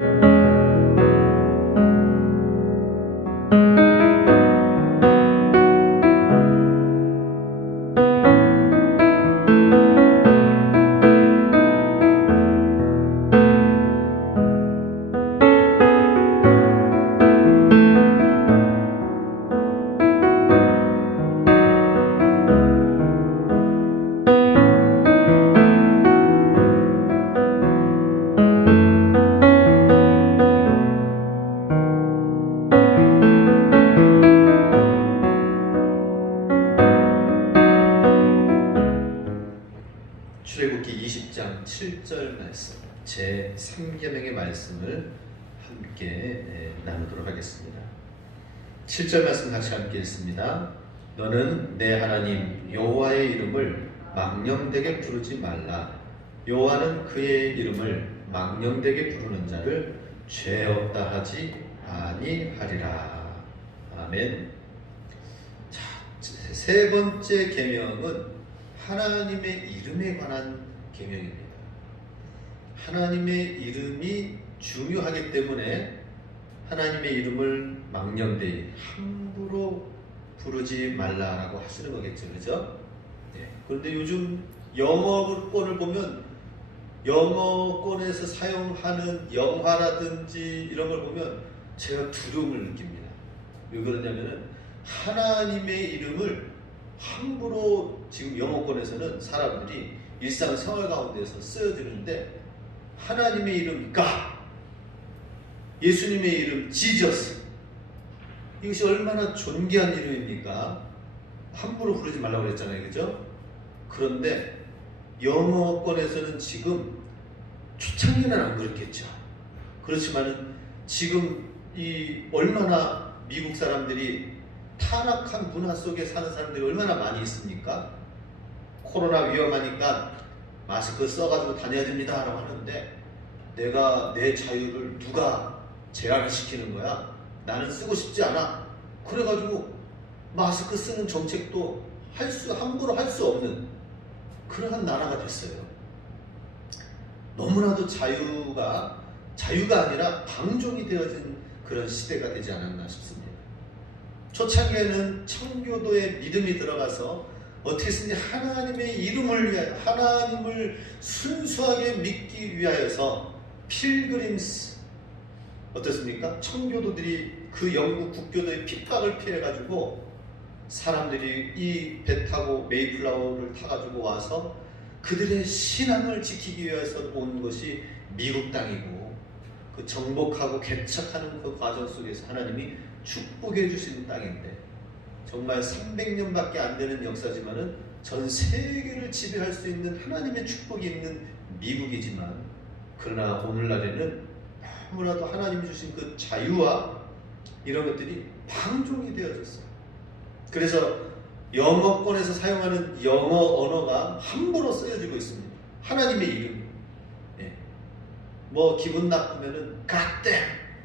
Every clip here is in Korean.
출애 7절 말씀 같이 함께 읽습니다. 너는 내 하나님 여호와의 이름을 망령되게 부르지 말라. 여호와는 그의 이름을 망령되게 부르는 자를 죄 없다 하지 아니하리라. 아멘. 자, 세 번째 계명은 하나님의 이름에 관한 계명입니다. 하나님의 이름이 중요하기 때문에 하나님의 이름을 망령되이 함부로 부르지 말라라고 하시는 거겠죠, 그죠? 네. 그런데 요즘 영어권을 보면 영어권에서 사용하는 영화라든지 이런 걸 보면 제가 두려움을 느낍니다. 왜 그러냐면은 하나님의 이름을 함부로 지금 영어권에서는 사람들이 일상생활 가운데서 쓰여지는데 하나님의 이름 가 예수님의 이름 지저스 이것이 얼마나 존귀한 이름입니까? 함부로 부르지 말라고 그랬잖아요. 그죠? 그런데 영어권에서는 지금 초창기는 안 그렇겠죠. 그렇지만은 지금 이 얼마나 미국 사람들이 타락한 문화 속에 사는 사람들이 얼마나 많이 있습니까? 코로나 위험하니까 마스크 써가지고 다녀야 됩니다. 라고 하는데 내가 내 자유를 누가 제한을 시키는 거야? 나는 쓰고 싶지 않아. 그래가지고 마스크 쓰는 정책도 할 수, 함부로 할 수 없는 그러한 나라가 됐어요. 너무나도 자유가, 자유가 아니라 방종이 되어진 그런 시대가 되지 않았나 싶습니다. 초창기에는 청교도의 믿음이 들어가서 어떻게 쓰니 하나님의 이름을 위하여 하나님을 순수하게 믿기 위하여서 필그림스 어떻습니까? 청교도들이 그 영국 국교도의 핍박을 피해 가지고 사람들이 이 배 타고 메이플라워를 타가지고 와서 그들의 신앙을 지키기 위해서 온 것이 미국 땅이고 그 정복하고 개척하는 그 과정 속에서 하나님이 축복해 주시는 땅인데 정말 300년밖에 안 되는 역사지만은 전 세계를 지배할 수 있는 하나님의 축복이 있는 미국이지만 그러나 오늘날에는 너무나도 하나님이 주신 그 자유와 이런 것들이 방종이 되어졌어요. 그래서 영어권에서 사용하는 영어 언어가 함부로 쓰여지고 있습니다. 하나님의 이름. 예. 뭐 기분 나쁘면은 God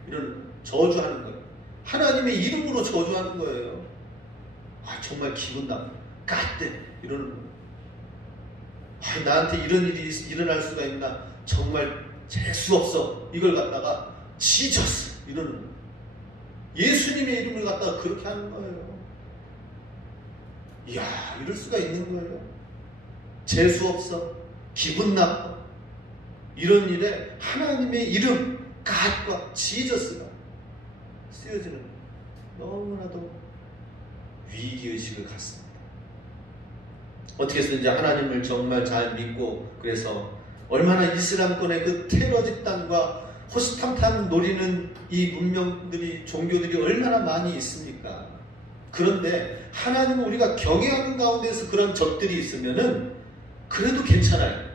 이런 저주하는 거예요. 하나님의 이름으로 저주하는 거예요. 아, 정말 기분 나빠. 이러는 거예요. 아, 나한테 이런 일이 일어날 수가 있나? 정말 재수 없어. 이걸 갖다가 지저스 이러는. 예수님의 이름을 갖다가 그렇게 하는 거예요. 이야, 이럴 수가 있는 거예요. 재수 없어. 기분 나빠. 이런 일에 하나님의 이름, 갓과 지저스가 쓰여지는 너무나도 위기의식을 갖습니다. 어떻게 해서든지 하나님을 정말 잘 믿고 그래서 얼마나 이슬람권의 그 테러 집단과 호시탐탐 노리는 이 문명들이 종교들이 얼마나 많이 있습니까? 그런데 하나님은 우리가 경외하는 가운데서 그런 적들이 있으면은 그래도 괜찮아요.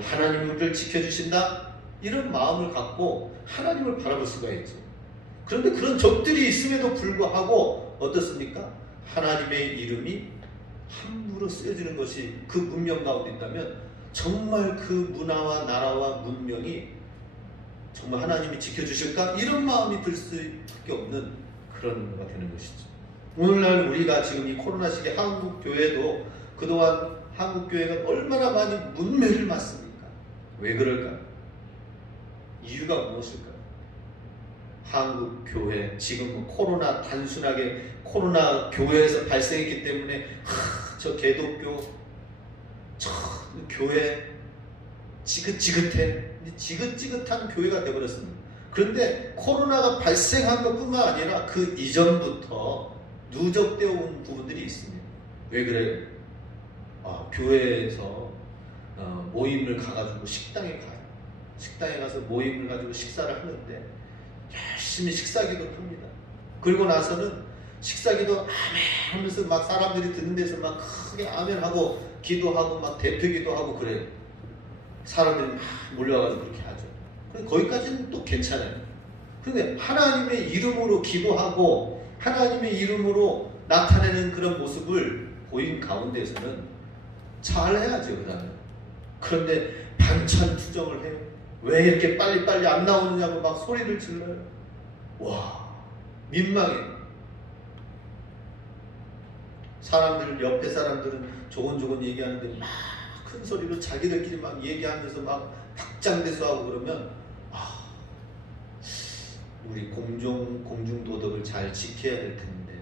하나님이 우리를 지켜주신다 이런 마음을 갖고 하나님을 바라볼 수가 있죠. 그런데 그런 적들이 있음에도 불구하고 어떻습니까? 하나님의 이름이 함부로 쓰여지는 것이 그 문명 가운데 있다면 정말 그 문화와 나라와 문명이 정말 하나님이 지켜주실까? 이런 마음이 들 수밖에 없는 그런 거가 되는 것이죠. 오늘날 우리가 지금 이 코로나 시기에 한국 교회도 그동안 한국 교회가 얼마나 많이 문매를 맞습니까? 왜 그럴까? 이유가 무엇일까요? 한국 교회 지금 뭐 코로나 단순하게 코로나 교회에서 발생했기 때문에 하, 저 개독교 저 교회 지긋지긋해 지긋지긋한 교회가 되어버렸습니다. 그런데 코로나가 발생한 것뿐만 아니라 그 이전부터 누적되어 온 부분들이 있습니다. 왜 그래요? 아, 교회에서 어, 모임을 가가지고 식당에 가요. 식당에 가서 모임을 가지고 식사를 하는데 열심히 식사기도를 합니다. 그리고 나서는 식사기도 아멘 하면서 막 사람들이 듣는 데서 막 크게 아멘 하고 기도하고 막 대표기도 하고 그래요. 사람들이 막 몰려가지고 그렇게 하죠. 근데 거기까지는 또 괜찮아요. 근데 하나님의 이름으로 기도하고 하나님의 이름으로 나타내는 그런 모습을 보인 가운데에서는 잘 해야죠, 그 다음에. 그런데 반찬 투정을 해요. 왜 이렇게 빨리빨리 안 나오느냐고 막 소리를 질러요. 와, 민망해. 사람들, 옆에 사람들은 조곤조곤 얘기하는데 막 큰 소리로 자기들끼리 막 얘기하면서 막 박장대소 하고 그러면 아, 우리 공중, 공중 도덕을 잘 지켜야 될 텐데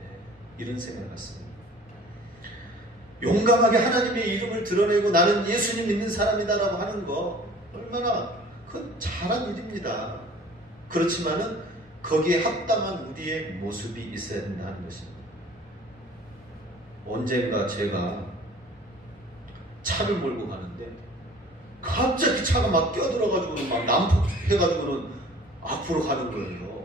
이런 생각 같습니다. 용감하게 하나님의 이름을 드러내고 나는 예수님 믿는 사람이다라고 하는 거 얼마나 그 잘한 일입니다. 그렇지만은 거기에 합당한 우리의 모습이 있어야 된다는 것입니다. 언젠가 제가 차를 몰고 가는데 갑자기 차가 막 끼어들어가지고는 막 난폭해가지고는 앞으로 가는 거예요.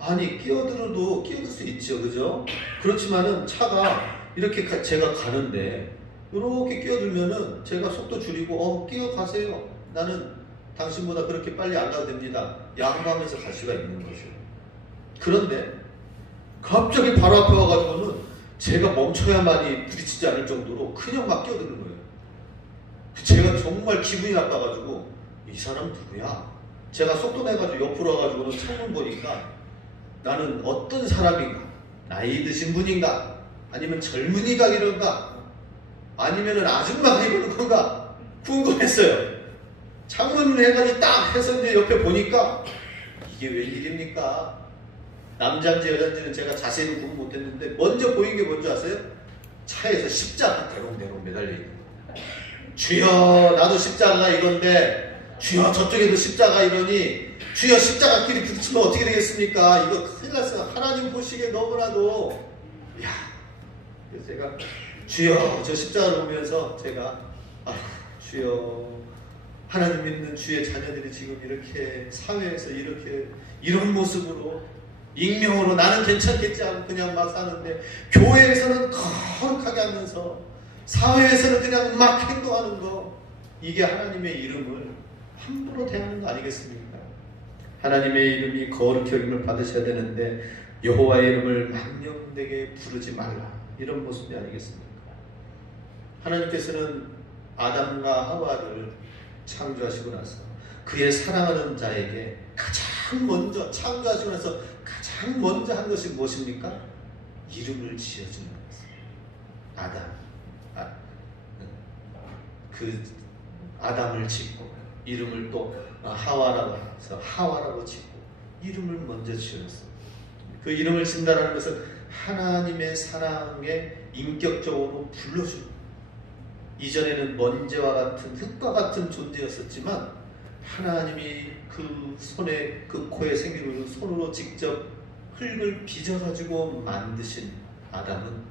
아니 끼어들어도 끼어들 수 있죠, 그죠? 그렇지만은 차가 이렇게 가- 제가 가는데 이렇게 끼어들면은 제가 속도 줄이고 어 끼어 가세요. 나는 당신보다 그렇게 빨리 안 가도 됩니다. 양보하면서 갈 수가 있는 거죠. 그런데 갑자기 바로 앞에 와가지고는 제가 멈춰야만이 부딪히지 않을 정도로 막 끼어드는 거예요. 제가 정말 기분이 나빠가지고 이 사람 누구야? 제가 속도 내가지고 옆으로 와가지고는 창문 보니까 나는 어떤 사람인가? 나이 드신 분인가? 아니면 젊은이가 이런가? 아니면은 아줌마가 이러는 건가? 궁금했어요. 창문을 해가지고 딱 해서 이제 옆에 보니까 이게 웬일입니까? 남자인지 여자인지는 제가 자세히 구분 못했는데 먼저 보인 게 뭔지 아세요? 차에서 십자가 대롱대롱 매달려 있는 거예요. 주여 나도 십자가가 이건데 주여 저쪽에도 십자가 이러니 주여 십자가끼리 부딪히면 어떻게 되겠습니까? 이거 큰일 났어요. 하나님 보시기에 너무나도 야 그래서 제가 주여 저 십자가를 보면서 제가 아 주여 하나님 믿는 주의 자녀들이 지금 이렇게 사회에서 이렇게 이런 모습으로 익명으로 나는 괜찮겠지 하고 그냥 막 사는데 교회에서는 거룩하게 하면서 사회에서는 그냥 막 행동하는 거 이게 하나님의 이름을 함부로 대하는 거 아니겠습니까? 하나님의 이름이 거룩히 여김을 받으셔야 되는데 여호와의 이름을 망령되게 부르지 말라 이런 모습이 아니겠습니까? 하나님께서는 아담과 하와를 창조하시고 나서 그의 사랑하는 자에게 가장 먼저 창조하시고 나서 가장 먼저 한 것이 무엇입니까? 이름을 지어주는 것입니다. 아담, 아, 그 아담을 짓고 이름을 또 하와라고 해서 하와라고 짓고 이름을 먼저 지었습니다. 그 이름을 진다라는 것은 하나님의 사랑에 인격적으로 불러주는 이전에는 먼지와 같은 흙과 같은 존재였었지만 하나님이 그 손에 그 코에 생기는 손으로 직접 흙을 빚어가지고 만드신 아담은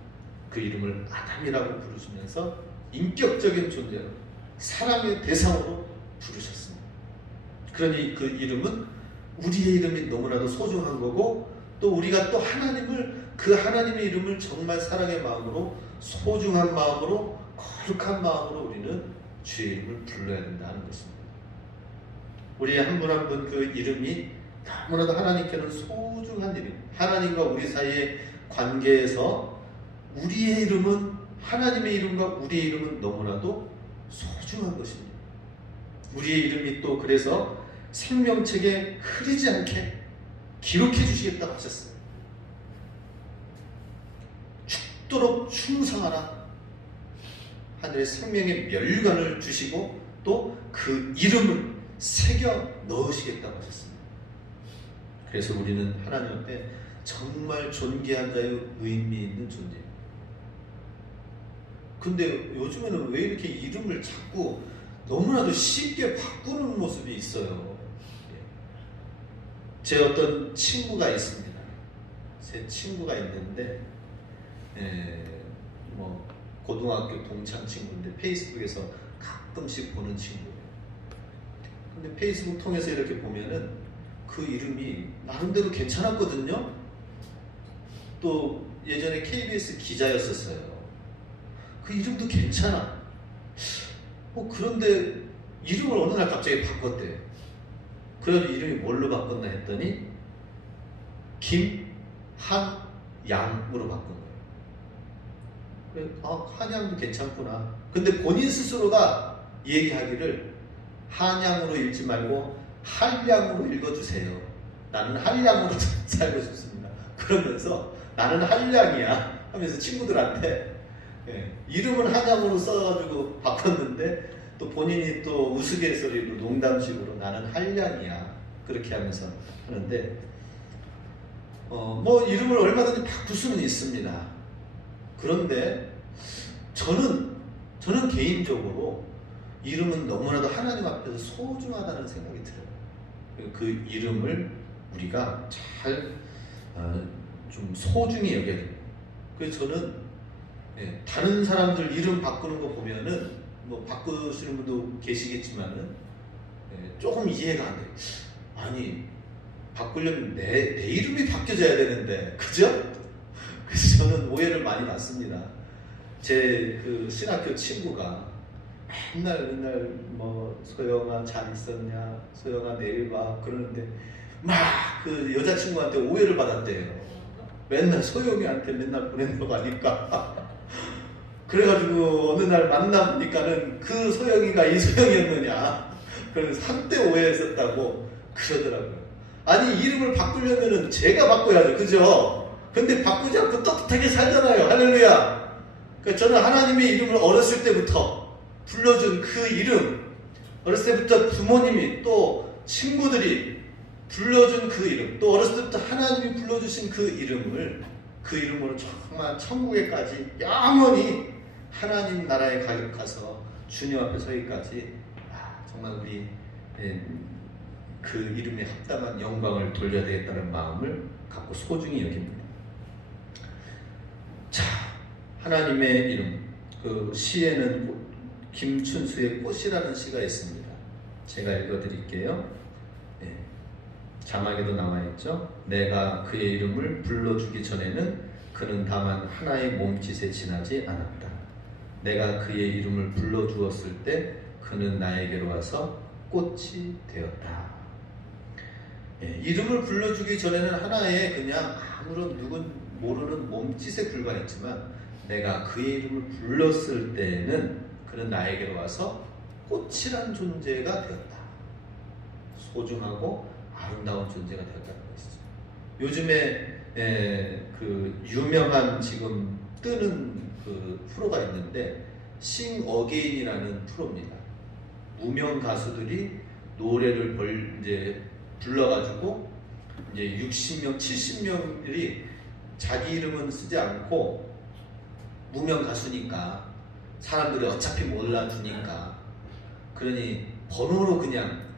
그 이름을 아담이라고 부르시면서 인격적인 존재로 사랑의 대상으로 부르셨습니다. 그러니 그 이름은 우리의 이름이 너무나도 소중한 거고 또 우리가 또 하나님을 그 하나님의 이름을 정말 사랑의 마음으로 소중한 마음으로 거룩한 마음으로 우리는 주의 이름을 불러야 된다는 것입니다. 우리 한 분 한 분 그 이름이 너무나도 하나님께는 소중한 이름. 하나님과 우리 사이의 관계에서 우리의 이름은 하나님의 이름과 우리의 이름은 너무나도 소중한 것입니다. 우리의 이름이 또 그래서 생명책에 흐리지 않게 기록해 주시겠다고 하셨어요. 죽도록 충성하라. 하늘의 생명의 멸관을 주시고 또 그 이름을 새겨 넣으시겠다고 하셨습니다. 그래서 우리는 하나님 앞에 정말 존귀한 자의 의미 있는 존재입니다. 근데 요즘에는 왜 이렇게 이름을 자꾸 너무나도 쉽게 바꾸는 모습이 있어요. 예. 제 어떤 친구가 있습니다. 제 친구가 있는데, 에, 뭐 고등학교 동창 친구인데 페이스북에서 가끔씩 보는 친구예요. 근데 페이스북 통해서 이렇게 보면은 그 이름이 나름대로 괜찮았거든요. 또 예전에 KBS 기자였었어요. 그 이름도 괜찮아. 어, 그런데 이름을 어느 날 갑자기 바꿨대. 그래가지고 이름이 뭘로 바꿨나 했더니 김한양으로 바꾼 거예요. 아, 한양도 괜찮구나. 근데 본인 스스로가 얘기하기를 한양으로 읽지 말고 한량으로 읽어주세요. 나는 한량으로 살고 싶습니다. 그러면서 나는 한량이야 하면서 친구들한테 예, 이름은 한양으로 써가지고 바꿨는데 또 본인이 또 우스갯소리로 농담식으로 나는 한량이야 그렇게 하면서 하는데 어, 뭐 이름을 얼마든지 바꿀 수는 있습니다. 그런데 저는 저는 개인적으로 이름은 너무나도 하나님 앞에서 소중하다는 생각이 들어요. 그 이름을 우리가 잘 어, 좀 소중히 여겨야 됩니다. 그래서 저는 예, 다른 사람들 이름 바꾸는 거 보면은 뭐 바꾸시는 분도 계시겠지만은 예, 조금 이해가 안 돼요. 아니 바꾸려면 내, 내 이름이 바뀌어져야 되는데 그죠? 그래서 저는 오해를 많이 받습니다. 제 그 신학교 친구가 맨날 맨날 뭐 소영아 잘 있었냐 소영아 내일 봐 그러는데 막 그 여자친구한테 오해를 받았대요. 맨날 소영이한테 맨날 보낸다고 하니까 그래가지고 어느 날 만나보니까는 그 소영이가 이 소영이었느냐 그래서 한때 오해했었다고 그러더라고요. 아니 이름을 바꾸려면은 제가 바꿔야죠, 그죠? 근데 바꾸지 않고 떳떳하게 살잖아요, 할렐루야. 그러니까 저는 하나님의 이름을 어렸을 때부터 불러준 그 이름, 어렸을 때부터 부모님이 또 친구들이 불러준 그 이름, 또 어렸을 때부터 하나님이 불러주신 그 이름을 그 이름으로 정말 천국에까지 영원히 하나님 나라에 가- 가서 주님 앞에 서기까지 아, 정말 우리 예, 그 이름에 합당한 영광을 돌려야 되겠다는 마음을 갖고 소중히 여깁니다. 자, 하나님의 이름. 그 시에는 꽃- 김춘수의 꽃이라는 시가 있습니다. 제가 읽어드릴게요. 예, 자막에도 나와 있죠. 내가 그의 이름을 불러주기 전에는 그는 다만 하나의 몸짓에 지나지 않았다. 내가 그의 이름을 불러주었을 때 그는 나에게로 와서 꽃이 되었다. 예, 이름을 불러주기 전에는 하나의 그냥 아무런 누군 모르는 몸짓에 불과했지만 내가 그의 이름을 불렀을 때에는 그는 나에게로 와서 꽃이란 존재가 되었다. 소중하고 아름다운 존재가 되었다는 것이죠. 요즘에 에, 그 유명한 지금 뜨는 그 프로가 있는데 싱 어게인이라는 프로입니다. 무명 가수들이 노래를 벌 이제 불러가지고 이제 60명, 70명들이 자기 이름은 쓰지 않고 무명 가수니까 사람들이 어차피 몰라주니까 그러니 번호로 그냥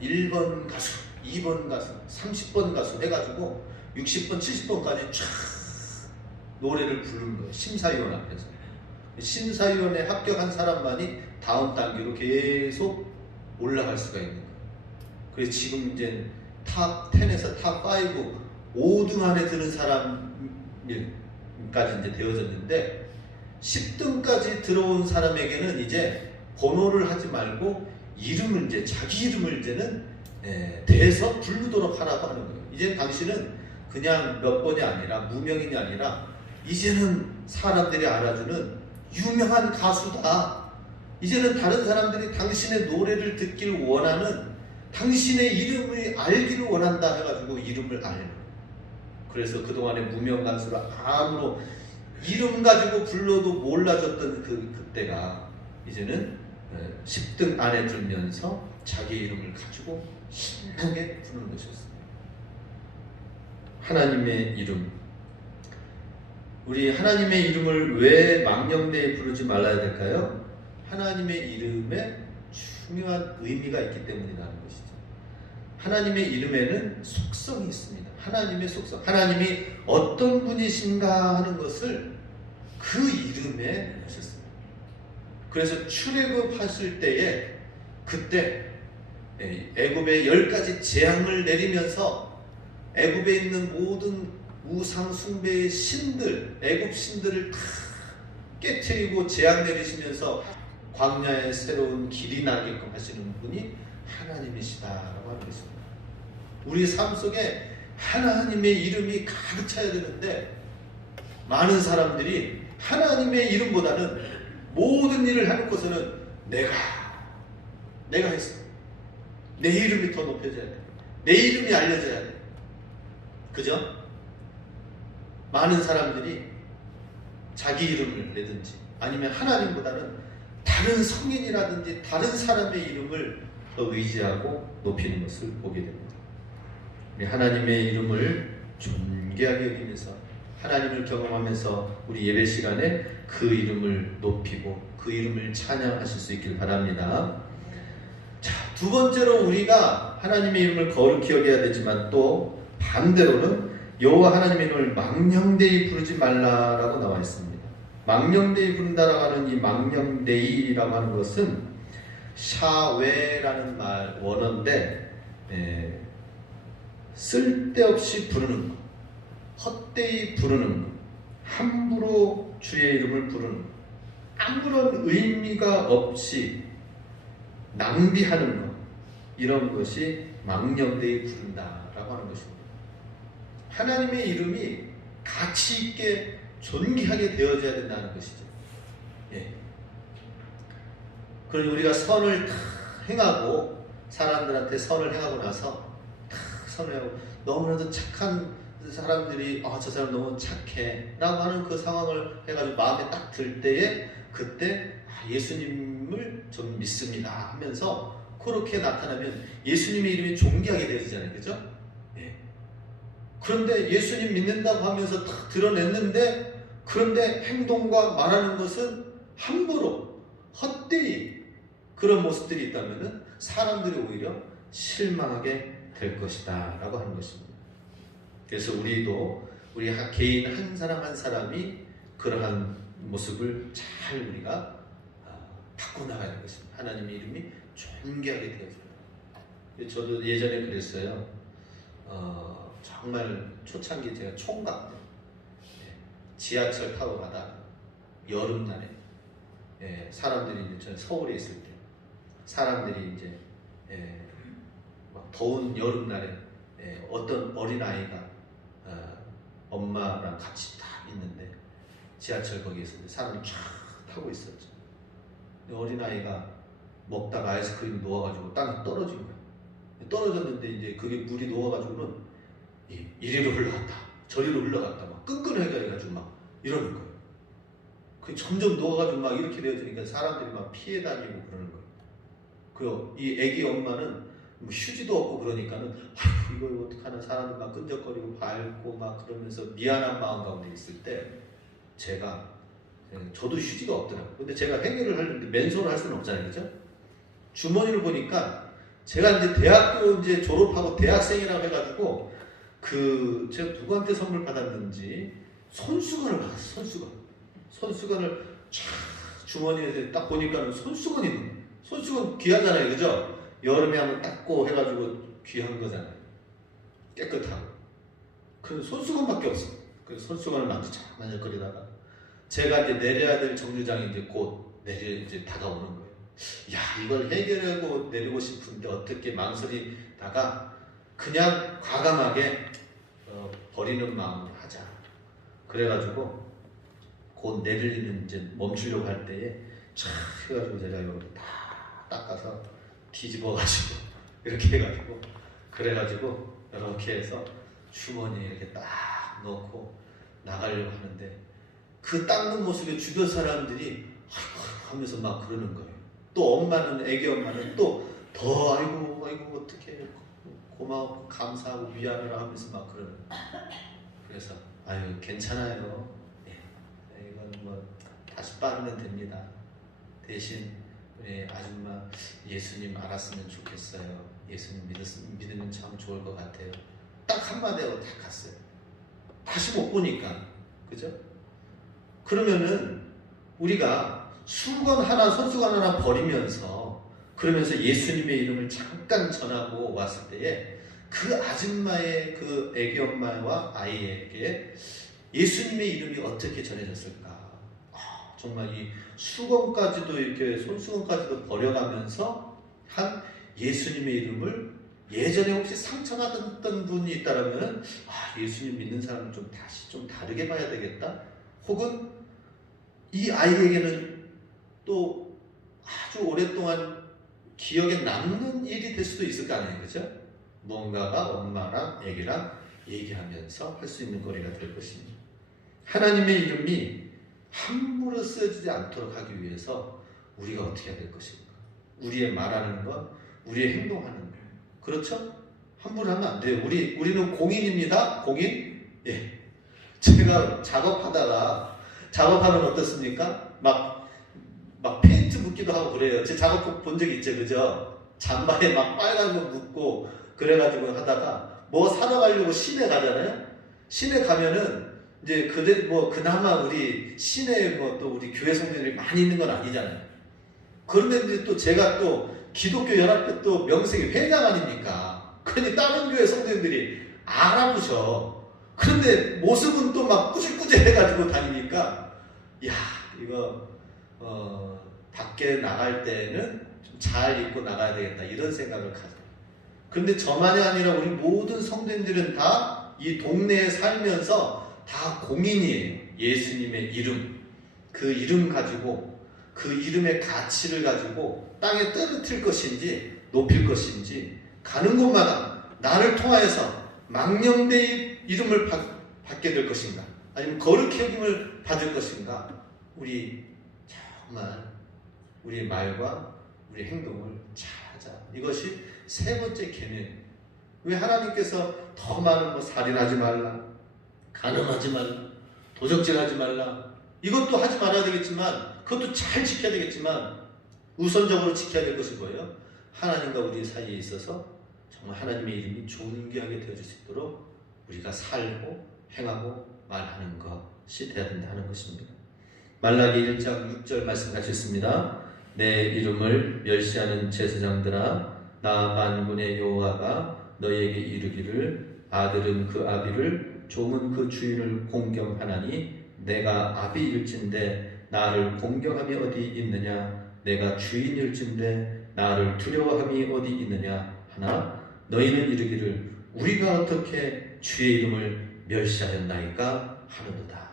1번 가수, 2번 가수, 30번 가수 해가지고 60번, 70번까지 쫙 노래를 부르는 거예요. 심사위원 앞에서. 심사위원에 합격한 사람만이 다음 단계로 계속 올라갈 수가 있는 거예요. 그래서 지금 이제 탑 10에서 탑 5, 5등 안에 드는 사람까지 이제 되어졌는데 10등까지 들어온 사람에게는 이제 번호를 하지 말고 이름을 이제 자기 이름을 이제는 예, 대서 부르도록 하라고 하는 거예요. 이제 당신은 그냥 몇 번이 아니라 무명인이 아니라 이제는 사람들이 알아주는 유명한 가수다. 이제는 다른 사람들이 당신의 노래를 듣길 원하는 당신의 이름을 알기를 원한다 해가지고 이름을 거예요. 그래서 그동안에 무명 가수를 아무로 이름 가지고 불러도 몰라줬던 그 그때가 이제는 10등 안에 들면서 자기 이름을 가지고 신나게 부르는 것이었습니다. 하나님의 이름. 우리 하나님의 이름을 왜 망령되이 부르지 말아야 될까요? 하나님의 이름에 중요한 의미가 있기 때문이라는 것이죠. 하나님의 이름에는 속성이 있습니다. 하나님의 속성. 하나님이 어떤 분이신가 하는 것을 그 이름에 하셨습니다. 그래서 출애굽하실 때에 그때 예, 애굽에 열 가지 재앙을 내리면서 애굽에 있는 모든 우상 숭배의 신들, 애굽 신들을 다 깨뜨리고 재앙 내리시면서 광야에 새로운 길이 나게끔 하시는 분이 하나님이시다라고 하는 것입니다. 우리 삶 속에 하나님의 이름이 가득 차야 되는데 많은 사람들이 하나님의 이름보다는 모든 일을 해놓고서는 내가 내가 했어. 내 이름이 더 높여져야 돼. 내 이름이 알려져야 돼. 그죠? 많은 사람들이 자기 이름을 내든지 아니면 하나님보다는 다른 성인이라든지 다른 사람의 이름을 더 의지하고 높이는 것을 보게 됩니다. 우리 하나님의 이름을 존귀하게 여기면서 하나님을 경험하면서 우리 예배 시간에 그 이름을 높이고 그 이름을 찬양하실 수 있길 바랍니다. 자, 두 번째로 우리가 하나님의 이름을 거룩히 여겨야 되지만 또 반대로는 여호와 하나님의 이름을 망령되이 부르지 말라라고 나와 있습니다. 망령되이 부른다라고 하는 이 망령되이라고 하는 것은 샤웨라는 말 원어인데 에, 쓸데없이 부르는 것, 헛되이 부르는 것, 함부로 주의 이름을 부르는 것, 아무런 의미가 없이 낭비하는 것 이런 것이 망령되이 부른다라고 하는 것입니다. 하나님의 이름이 가치 있게 존귀하게 되어져야 된다는 것이죠. 예. 그러니 우리가 선을 다 행하고 사람들한테 선을 행하고 나서 다 선을 하고 너무나도 착한 사람들이 아 저 사람 너무 착해 라고 하는 그 상황을 해가지고 마음에 딱 들 때에 그때 아, 예수님을 좀 믿습니다 하면서 그렇게 나타나면 예수님의 이름이 존귀하게 되어지잖아요, 그죠? 예. 그런데 예수님 믿는다고 하면서 딱 드러냈는데 그런데 행동과 말하는 것은 함부로 헛되이 그런 모습들이 있다면 사람들이 오히려 실망하게 될 것이다 라고 하는 것입니다. 그래서 우리도 우리 한 개인 한 사람 한 사람이 그러한 모습을 잘 우리가 아, 바꿔나가야 하는 것입니다. 하나님의 이름이 존귀하게 되어져요. 저도 예전에 그랬어요. 어, 정말 초창기 제가 총각 때 예, 지하철 타고 가다 여름날에 예, 사람들이 이제 저 서울에 있을 때 사람들이 이제 예, 막 더운 여름날에 예, 어떤 어린 아이가 어, 엄마랑 같이 딱 있는데 지하철 거기에서 사람이 쫙 타고 있었죠. 근데 어린 아이가 먹다가 아이스크림 녹아가지고 땅에 떨어진 거예요. 떨어졌는데 이제 그게 물이 녹아가지고는 이- 이리로 흘러갔다, 저리로 흘러갔다, 막 끈끈하게 해가지고 막 이러는 거예요. 그 점점 녹아가지고 막 이렇게 되어지니까 사람들이 막 피해 다니고 그러는 거예요. 그 이 애기 엄마는 뭐 휴지도 없고 그러니까는 아이고 이거 어떡하나 사람들 막 끈적거리고 밟고 막 그러면서 미안한 마음 가운데 있을 때 제가 예, 저도 휴지가 없더라고요. 근데 제가 해결을 하려는데 맨손을 할 수는 없잖아요, 그죠? 주머니를 보니까 제가 이제 대학교 이제 졸업하고 대학생이라고 해가지고 그 제가 누구한테 선물 받았는지 손수건을 받았어, 손수건. 손수건을 쫙 주머니에 딱 보니까 손수건이. 손수건 귀하잖아요, 그죠? 여름에 한번 닦고 해가지고 귀한 거잖아요. 깨끗하고. 그 손수건밖에 없어. 그 손수건을 만지작 만질거리다가 제가 이제 내려야 될 정류장이 이제 곧 내려 이제 다가오는 거예요. 야 이걸 해결하고 내리고 싶은데 어떻게 망설이다가 그냥 과감하게 어, 버리는 마음으로 하자. 그래가지고 곧 내리는 이제 멈추려고 할 때에 촥 해가지고 제가 이렇게 다 닦아서 뒤집어가지고 이렇게 해가지고 그래가지고 이렇게 해서 주머니에 이렇게 딱 넣고 나가려고 하는데 그 닦는 모습에 주변 사람들이 하면서 막 그러는 거예요. 또 엄마는 애기 엄마는 또 더 아이고 아이고 어떻게 고마워 감사하고 위안을 하면서 막 그러는 그래서 아유 괜찮아요. 예, 이건 뭐 다시 빠르면 됩니다. 대신 우리 아줌마 예수님 알았으면 좋겠어요 예수님 믿었, 믿으면 참 좋을 것 같아요 딱 한마디 하고 다 갔어요 다시 못 보니까 그죠? 그러면은 우리가 수건 하나 손수건 하나 버리면서 그러면서 예수님의 이름을 잠깐 전하고 왔을 때에 그 아줌마의 그 애기 엄마와 아이에게 예수님의 이름이 어떻게 전해졌을까? 아, 정말 이 수건까지도 이렇게 손수건까지도 버려가면서 한 예수님의 이름을 예전에 혹시 상처받았던 분이 있다라면 아 예수님 믿는 사람 좀 다시 좀 다르게 봐야 되겠다. 혹은 이 아이에게는 또 아주 오랫동안 기억에 남는 일이 될 수도 있을 거 아니에요, 그죠? 뭔가가 엄마랑 애기랑 얘기하면서 할 수 있는 거리가 될 것입니다. 하나님의 이름이 함부로 쓰여지지 않도록 하기 위해서 우리가 어떻게 해야 될 것인가? 우리의 말하는 것, 우리의 행동하는 것. 그렇죠? 함부로 하면 안 돼요. 우리, 우리는 공인입니다. 공인? 예. 제가 작업하다가, 작업하면 어떻습니까? 막, 막 페인트 묻기도 하고 그래요. 제 작업 본적 있죠. 그죠? 잠바에 막 빨간 거 묻고, 그래가지고 하다가, 뭐 사러 가려고 시내 가잖아요? 시내 가면은, 이제 그들 뭐 그나마 우리 시내에 뭐 또 우리 교회 성도들이 많이 있는 건 아니잖아요. 그런데 이제 또 제가 또 기독교 연합회 또 명색이 회장 아닙니까? 그러니 다른 교회 성도들이 알아보셔. 그런데 모습은 또 막 꾸질꾸질해가지고 다니니까 야 이거 어, 밖에 나갈 때는 좀 잘 입고 나가야 되겠다 이런 생각을 가져. 그런데 저만이 아니라 우리 모든 성도님들은 다 이 동네에 살면서 다 공인이에요. 예수님의 이름. 그 이름 가지고 그 이름의 가치를 가지고 땅에 떨어뜨릴 것인지 높일 것인지 가는 곳마다 나를 통하여서 망령되이 이름을 받, 받게 될 것인가? 아니면 거룩히 여김을 받을 것인가? 우리 정말 우리의 말과 우리 행동을 잘하자. 이것이 세 번째 계명. 왜 하나님께서 더 많은 뭐 살인하지 말라 말라 도적질하지 말라 이것도 하지 말아야 되겠지만 그것도 잘 지켜야 되겠지만 우선적으로 지켜야 될 것이 뭐예요? 하나님과 우리 사이에 있어서 정말 하나님의 이름이 존귀하게 되어질 수 있도록 우리가 살고 행하고 말하는 것이 되어야 된다는 것입니다. 말라기 1장 6절 말씀 같이 있습니다. 내 이름을 멸시하는 제사장들아 나 만군의 여호와가 너희에게 이르기를 아들은 그 아비를 종은 그 주인을 공경하나니 내가 아비일진데 나를 공경함이 어디 있느냐? 내가 주인일진데 나를 두려워함이 어디 있느냐? 하나 너희는 이르기를 우리가 어떻게 주의 이름을 멸시하였나이까? 하는도다.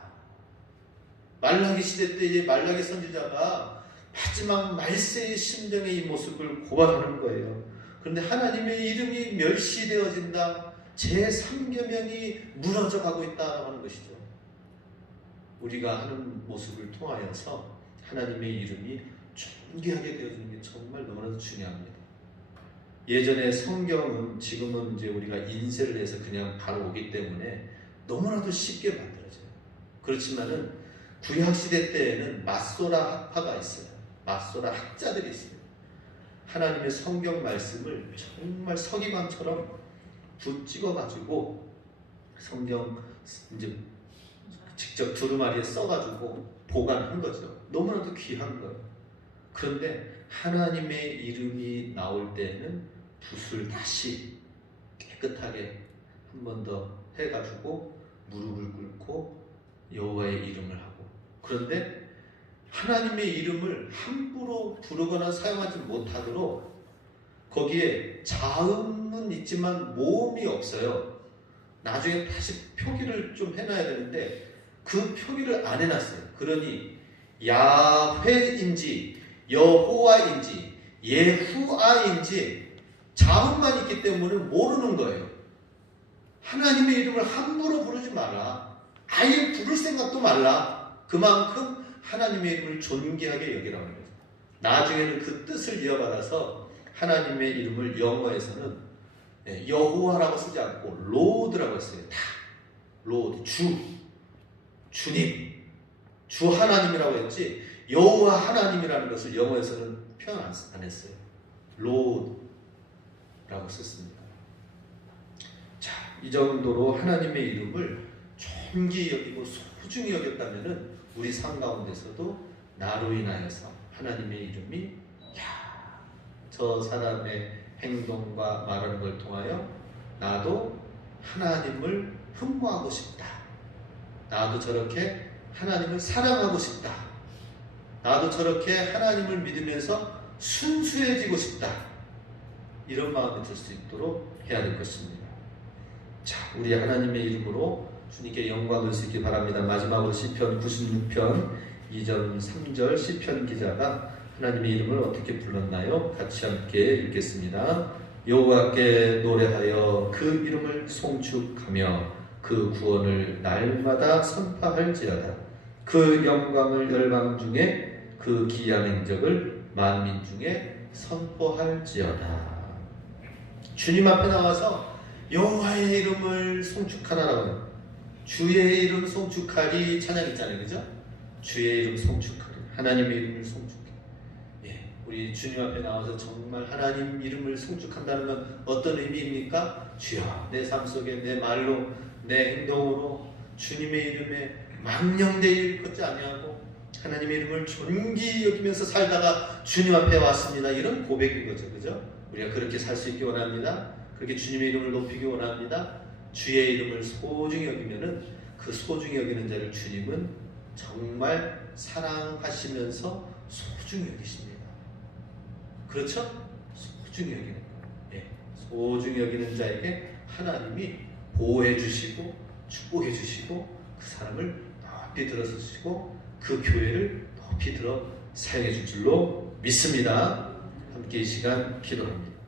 말라기 시대 때 이제 말라기 선지자가 마지막 말세의 심정의 이 모습을 고발하는 거예요. 그런데 하나님의 이름이 멸시되어진다 제 3계명이 무너져 가고 있다라고 하는 것이죠 우리가 하는 모습을 통하여서 하나님의 이름이 존귀하게 되어지는 게 정말 너무나도 중요합니다. 예전에 성경은 지금은 이제 우리가 인쇄를 해서 그냥 바로 오기 때문에 너무나도 쉽게 만들어져요. 그렇지만은 구약 시대 때에는 마소라 학파가 있어요. 마소라 학자들이 있어요. 하나님의 성경 말씀을 정말 서기관처럼 붓 찍어가지고 성경 이제 직접 두루마리에 써가지고 보관한 거죠. 너무나도 귀한 거예요. 그런데 하나님의 이름이 나올 때는 붓을 다시 깨끗하게 한 번 더 해가지고 무릎을 꿇고 여호와의 이름을 하고 그런데 하나님의 이름을 함부로 부르거나 사용하지 못하도록 거기에 자음은 있지만 모음이 없어요. 나중에 다시 표기를 좀 해놔야 되는데 그 표기를 안 해놨어요. 그러니 야훼인지 여호와인지 예후아인지 자음만 있기 때문에 모르는 거예요. 하나님의 이름을 함부로 부르지 마라. 아예 부를 생각도 말라. 그만큼 하나님의 이름을 존귀하게 여기라는 거예요. 나중에는 그 뜻을 이어받아서 하나님의 이름을 영어에서는 예, 여호와라고 쓰지 않고 로드라고 했어요. 다 로드 주 주님 주 하나님이라고 했지 여호와 하나님이라는 것을 영어에서는 표현 안, 안 했어요. 로드라고 썼습니다. 자, 이 정도로 하나님의 이름을 존귀 여기고 소중히 여겼다면은 우리 삶 가운데서도 나로 인하여서 하나님의 이름이 야, 저 사람의 행동과 말하는 걸 통하여 나도 하나님을 흠모하고 싶다. 나도 저렇게 하나님을 사랑하고 싶다. 나도 저렇게 하나님을 믿으면서 순수해지고 싶다. 이런 마음이 들 수 있도록 해야 될 것입니다. 자, 우리 하나님의 이름으로 주님께 영광 돌수 있기 바랍니다. 마지막으로 시편 96편 2절 3절 시편 기자가 하나님의 이름을 어떻게 불렀나요? 같이 함께 읽겠습니다. 여호와께 노래하여 그 이름을 송축하며 그 구원을 날마다 선포할지어다. 그 영광을 열방 중에 그 기한 행적을 만민 중에 선포할지어다. 주님 앞에 나와서 여호와의 이름을 송축하라라고 주의 이름 송축하리 찬양 있잖아요, 그죠? 주의 이름 송축하리 하나님의 이름을 송축해. 예, 우리 주님 앞에 나와서 정말 하나님 이름을 송축한다는 건 어떤 의미입니까? 주여, 내 삶 속에 내 말로 내 행동으로 주님의 이름에 망령되이 걷지 아니하고 하나님의 이름을 존귀 여기면서 살다가 주님 앞에 왔습니다. 이런 고백인 거죠, 그죠? 우리가 그렇게 살 수 있기 원합니다. 그렇게 주님의 이름을 높이기 원합니다. 주의 이름을 소중히 여기면은 그 소중히 여기는 자를 주님은 정말 사랑하시면서 소중히 여기십니다. 그렇죠? 소중히 여기는 거. 예. 소중히 여기는 자에게 하나님이 보호해 주시고 축복해 주시고 그 사람을 높이 들어주시고 그 교회를 높이 들어 사용해 줄 줄로 믿습니다. 함께 이 시간 기도합니다.